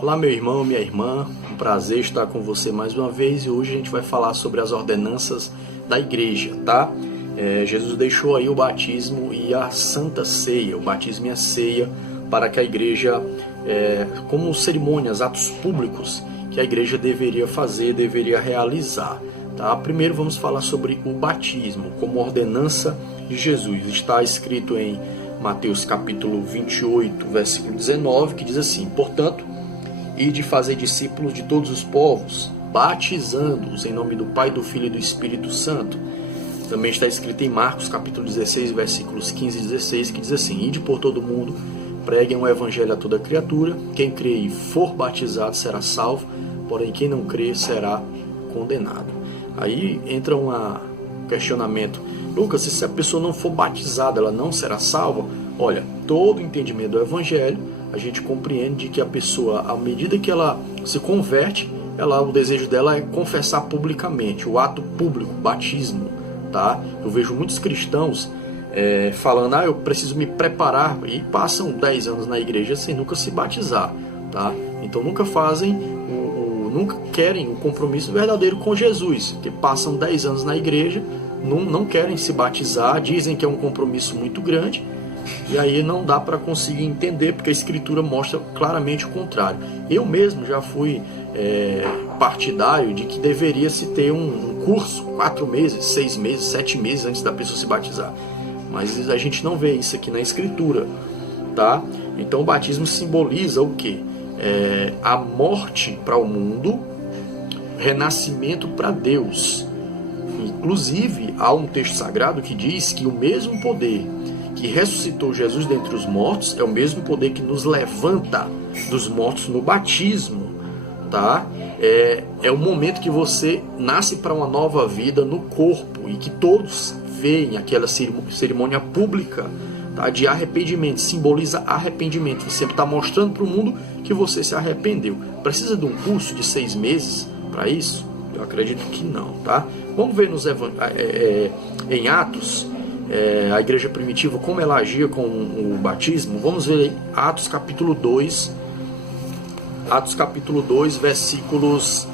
Olá, meu irmão, minha irmã, um prazer estar com você mais uma vez e hoje a gente vai falar sobre as ordenanças da igreja, tá? Jesus deixou aí o batismo e a Santa Ceia, o batismo e a ceia, para que a igreja, como cerimônias, atos públicos que a igreja deveria fazer, deveria realizar, tá? Primeiro vamos falar sobre o batismo como ordenança de Jesus. Está escrito em Mateus capítulo 28, versículo 19, que diz assim: portanto, e de fazer discípulos de todos os povos, batizando-os em nome do Pai, do Filho e do Espírito Santo. Também está escrito em Marcos capítulo 16, versículos 15 e 16, que diz assim: ide por todo mundo, preguem o evangelho a toda criatura, quem crê e for batizado será salvo, porém quem não crê será condenado. Aí entra um questionamento: Lucas, se a pessoa não for batizada, ela não será salva? Olha, todo o entendimento do evangelho, a gente compreende que a pessoa, à medida que ela se converte, o desejo dela é confessar publicamente, o ato público, batismo, tá? Eu vejo muitos cristãos falando: eu preciso me preparar, e passam 10 anos na igreja sem nunca se batizar, tá? Então nunca querem um compromisso verdadeiro com Jesus, que passam 10 anos na igreja, não querem se batizar, dizem que é um compromisso muito grande. E aí não dá para conseguir entender, porque a Escritura mostra claramente o contrário. Eu mesmo já fui partidário de que deveria se ter um curso, 4 meses, 6 meses, 7 meses antes da pessoa se batizar. Mas a gente não vê isso aqui na Escritura, tá? Então o batismo simboliza o quê? A morte para o mundo, renascimento para Deus. Inclusive, há um texto sagrado que diz que o mesmo poder que ressuscitou Jesus dentre os mortos é o mesmo poder que nos levanta dos mortos no batismo, tá? É o momento que você nasce para uma nova vida no corpo e que todos veem aquela cerimônia pública, tá? De arrependimento, simboliza arrependimento. Você está mostrando para o mundo que você se arrependeu. Precisa de um curso de 6 meses para isso? Eu acredito que não, tá? Vamos ver em Atos, a igreja primitiva, como ela agia com o batismo. Vamos ver Atos capítulo 2, versículos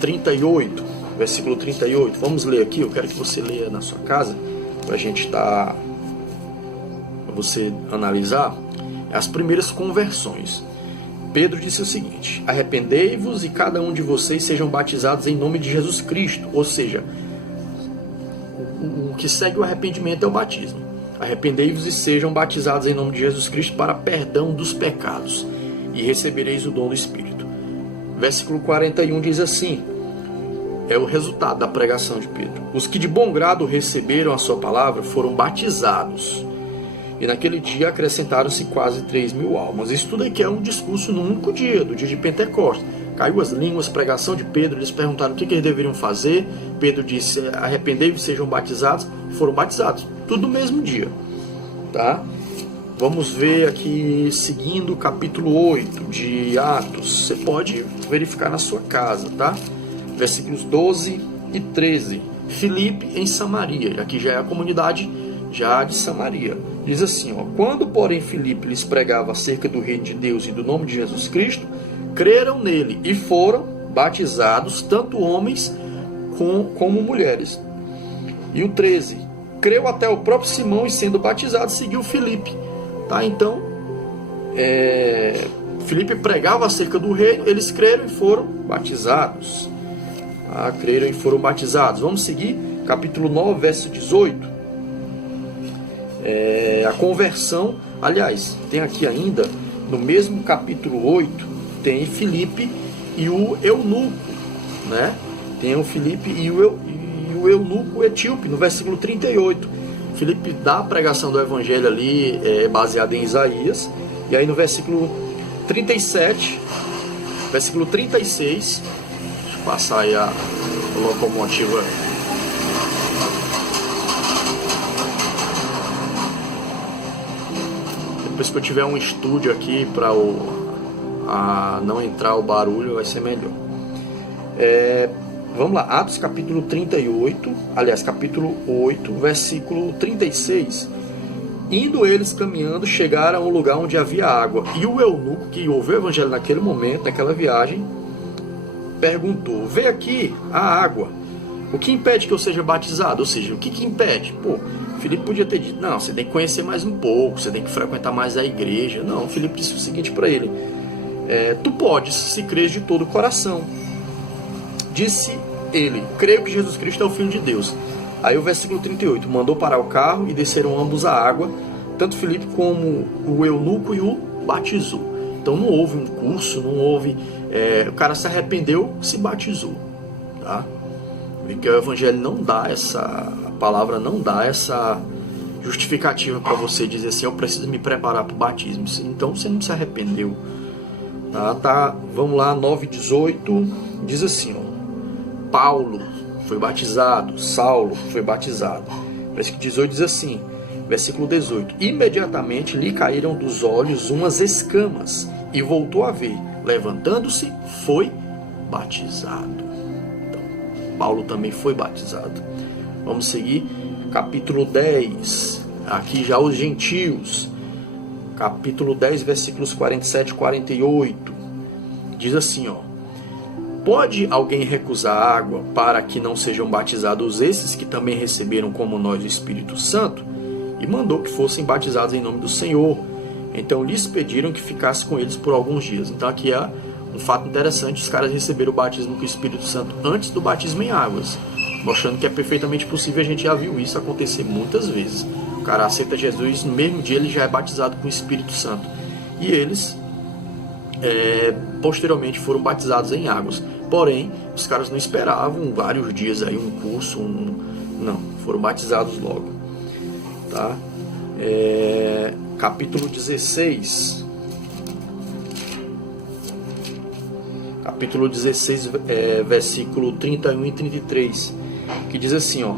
38, versículo 38. Vamos ler aqui, eu quero que você leia na sua casa, para a gente para você analisar as primeiras conversões. Pedro disse o seguinte: arrependei-vos e cada um de vocês sejam batizados em nome de Jesus Cristo. Ou seja, o que segue o arrependimento é o batismo. Arrependei-vos e sejam batizados em nome de Jesus Cristo para perdão dos pecados, e recebereis o dom do Espírito. Versículo 41 diz assim, é o resultado da pregação de Pedro: os que de bom grado receberam a sua palavra foram batizados, e naquele dia acrescentaram-se quase 3.000 almas. Isso tudo aqui é um discurso num único dia, do dia de Pentecostes. Caiu as línguas, pregação de Pedro, eles perguntaram o que eles deveriam fazer. Pedro disse: arrependei-vos, sejam batizados. Foram batizados, tudo no mesmo dia, tá? Vamos ver aqui, seguindo o capítulo 8 de Atos. Você pode verificar na sua casa, tá? Versículos 12 e 13. Filipe em Samaria, aqui já é a comunidade já de Samaria. Diz assim, quando porém Filipe lhes pregava acerca do reino de Deus e do nome de Jesus Cristo, creram nele e foram batizados tanto homens como mulheres. E o 13, creu até o próprio Simão, e sendo batizado seguiu Filipe, tá? Então Filipe pregava acerca do reino, eles creram e foram batizados, creram e foram batizados. Vamos seguir, capítulo 9, verso 18. A conversão, aliás, tem aqui ainda, no mesmo capítulo 8, tem Filipe e o eunuco, né? Tem o Filipe e o eunuco etíope, no versículo 38. Filipe dá a pregação do evangelho ali, baseado em Isaías, e aí no versículo 37, versículo 36, deixa eu passar aí a locomotiva. Depois que eu tiver um estúdio aqui para não entrar o barulho, vai ser melhor. Vamos lá, Atos capítulo 38, aliás, capítulo 8, versículo 36. Indo eles caminhando, chegaram a um lugar onde havia água. E o eunuco, que ouviu o evangelho naquele momento, naquela viagem, perguntou: vê aqui a água, o que impede que eu seja batizado? Ou seja, o que impede? Pô, Filipe podia ter dito: não, você tem que conhecer mais um pouco, você tem que frequentar mais a igreja. Não, Filipe disse o seguinte para ele: tu podes, se crês de todo o coração. Disse ele: creio que Jesus Cristo é o Filho de Deus. Aí o versículo 38, mandou parar o carro e desceram ambos à água, tanto Filipe como o eunuco, e o batizou. Então não houve um curso, não houve... o cara se arrependeu, se batizou. Tá? Porque o evangelho não dá a palavra não dá essa justificativa para você dizer assim: eu preciso me preparar para o batismo. Então você não se arrependeu. Tá? Vamos lá, 9:18, diz assim, ó: Paulo foi batizado, Saulo foi batizado. Versículo 18 diz assim, versículo 18: imediatamente lhe caíram dos olhos umas escamas, e voltou a ver. Levantando-se, foi batizado. Então, Paulo também foi batizado. Vamos seguir, capítulo 10, aqui já os gentios. Capítulo 10, versículos 47 e 48. Diz assim, ó: pode alguém recusar água para que não sejam batizados esses que também receberam como nós o Espírito Santo? E mandou que fossem batizados em nome do Senhor. Então lhes pediram que ficasse com eles por alguns dias. Então aqui é um fato interessante: os caras receberam o batismo com o Espírito Santo antes do batismo em águas, mostrando que é perfeitamente possível. A gente já viu isso acontecer muitas vezes. O cara aceita Jesus, no mesmo dia ele já é batizado com o Espírito Santo. E eles posteriormente foram batizados em águas. Porém, os caras não esperavam vários dias aí, um curso, não, foram batizados logo. Tá? Capítulo 16. Capítulo 16, versículo 31 e 33, que diz assim, ó: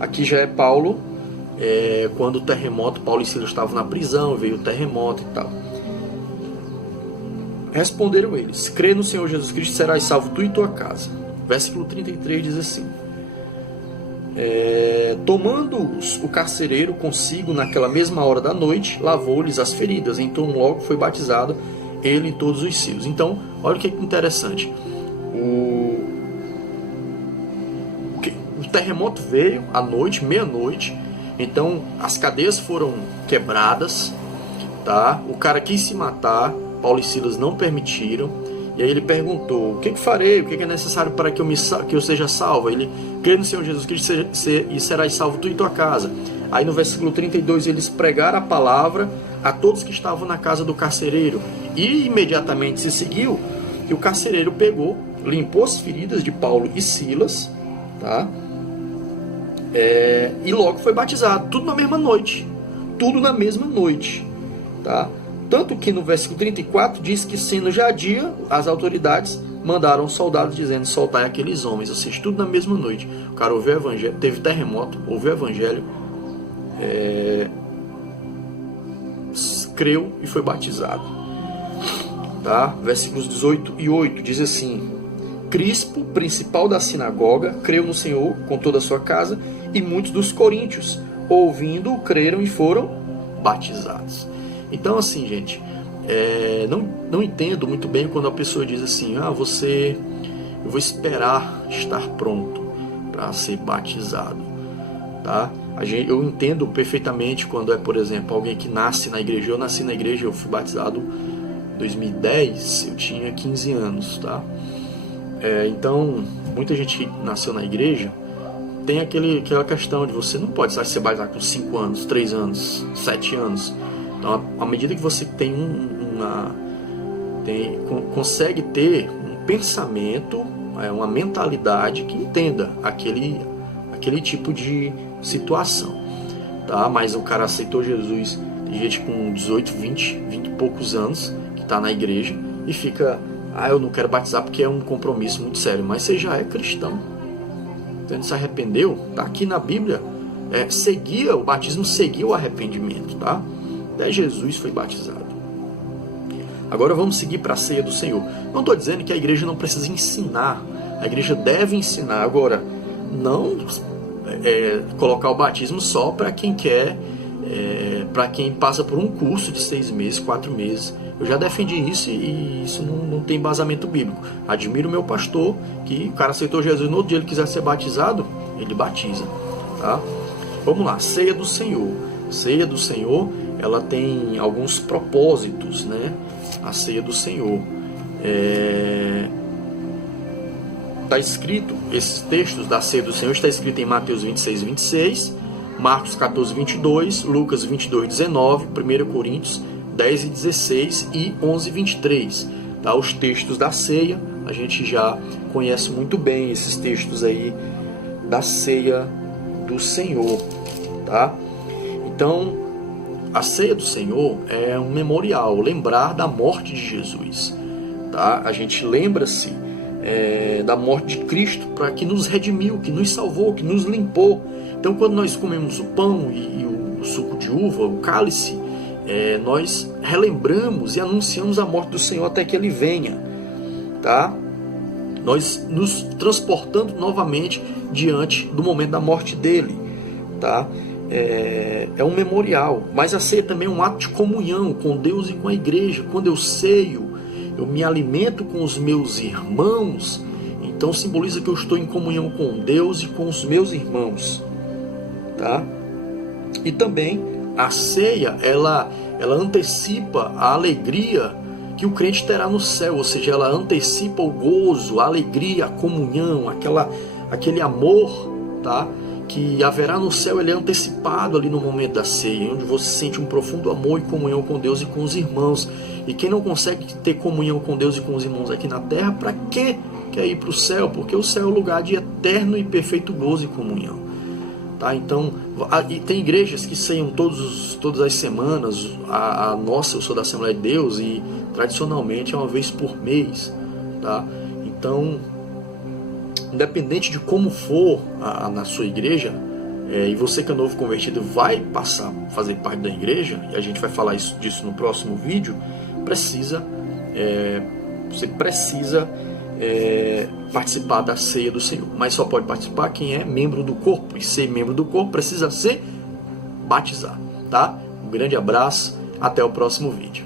aqui já é Paulo, quando o terremoto, Paulo e Silas estavam na prisão, veio o terremoto e tal. Responderam eles: crê no Senhor Jesus Cristo, serás salvo tu e tua casa. Versículo 33 diz assim: tomando-os o carcereiro consigo naquela mesma hora da noite, lavou-lhes as feridas, então logo foi batizado ele e todos os seus. Então, olha o que é interessante. O terremoto veio à noite, meia-noite. Então as cadeias foram quebradas, tá? O cara quis se matar, Paulo e Silas não permitiram. E aí ele perguntou: o que farei? O que é necessário para que eu seja salvo? Ele: crê no Senhor Jesus Cristo e serás salvo tu e tua casa. Aí no versículo 32 eles pregaram a palavra a todos que estavam na casa do carcereiro. E imediatamente se seguiu que o carcereiro pegou, limpou as feridas de Paulo e Silas, tá? E logo foi batizado. Tudo na mesma noite. Tudo na mesma noite, tá? Tanto que no versículo 34 diz que, sendo já dia, as autoridades mandaram soldados dizendo: soltai aqueles homens. Ou seja, tudo na mesma noite. O cara ouviu o evangelho, teve terremoto, ouviu o evangelho, creu e foi batizado. Tá? Versículos 18 e 8 diz assim: Crispo, principal da sinagoga, creu no Senhor com toda a sua casa, e muitos dos coríntios, ouvindo, creram e foram batizados. Então, assim, gente, não entendo muito bem quando a pessoa diz assim: eu vou esperar estar pronto para ser batizado, tá? Eu entendo perfeitamente quando por exemplo, alguém que nasce na igreja. Eu nasci na igreja, eu fui batizado em 2010, eu tinha 15 anos, tá? Então, muita gente que nasceu na igreja tem aquela questão de você não pode ser batizado com 5 anos, 3 anos, 7 anos. Então, à medida que você consegue ter um pensamento, uma mentalidade que entenda aquele tipo de situação, tá? Mas o cara aceitou Jesus, tem gente com 18, 20 e poucos anos que está na igreja e fica: eu não quero batizar porque é um compromisso muito sério. Mas você já é cristão, então se arrependeu, tá aqui na Bíblia, o batismo seguia o arrependimento, tá? Até Jesus foi batizado. Agora vamos seguir para a ceia do Senhor. Não estou dizendo que a igreja não precisa ensinar, a igreja deve ensinar. Agora, não colocar o batismo só para quem quer, para quem passa por um curso de 6 meses, 4 meses. Eu já defendi isso e isso não tem embasamento bíblico. Admiro o meu pastor, que o cara aceitou Jesus, no outro dia ele quiser ser batizado, ele batiza. Tá? Vamos lá, ceia do Senhor. Ceia do Senhor, ela tem alguns propósitos, né? A ceia do Senhor. Está escrito, esses textos da ceia do Senhor está escrito em Mateus 26, 26, Marcos 14, 22, Lucas 22, 19, 1 Coríntios 10 e 16 e 11, 23. Tá? Os textos da ceia, a gente já conhece muito bem esses textos aí da ceia do Senhor. Tá? Então, a ceia do Senhor é um memorial, lembrar da morte de Jesus. Tá? A gente lembra-se da morte de Cristo, para que nos redimiu, que nos salvou, que nos limpou. Então, quando nós comemos o pão e o suco de uva, o cálice, nós relembramos e anunciamos a morte do Senhor até que Ele venha. Tá? Nós nos transportando novamente diante do momento da morte dele. Tá? É um memorial, mas a ceia também é um ato de comunhão com Deus e com a igreja. Quando eu ceio, eu me alimento com os meus irmãos, então simboliza que eu estou em comunhão com Deus e com os meus irmãos. Tá? E também a ceia, ela antecipa a alegria que o crente terá no céu, ou seja, ela antecipa o gozo, a alegria, a comunhão, aquele amor, tá? Que haverá no céu. Ele é antecipado ali no momento da ceia, onde você sente um profundo amor e comunhão com Deus e com os irmãos. E quem não consegue ter comunhão com Deus e com os irmãos aqui na terra, para que quer ir para o céu? Porque o céu é o lugar de eterno e perfeito gozo e comunhão. Tá? Então, e tem igrejas que ceiam todas as semanas. A nossa, eu sou da Assembleia de Deus, e tradicionalmente é uma vez por mês. Tá? Então, independente de como for na sua igreja, e você que é novo convertido vai passar a fazer parte da igreja, e a gente vai falar disso no próximo vídeo, você precisa participar da ceia do Senhor. Mas só pode participar quem é membro do corpo, e ser membro do corpo precisa ser batizado. Tá? Um grande abraço, até o próximo vídeo.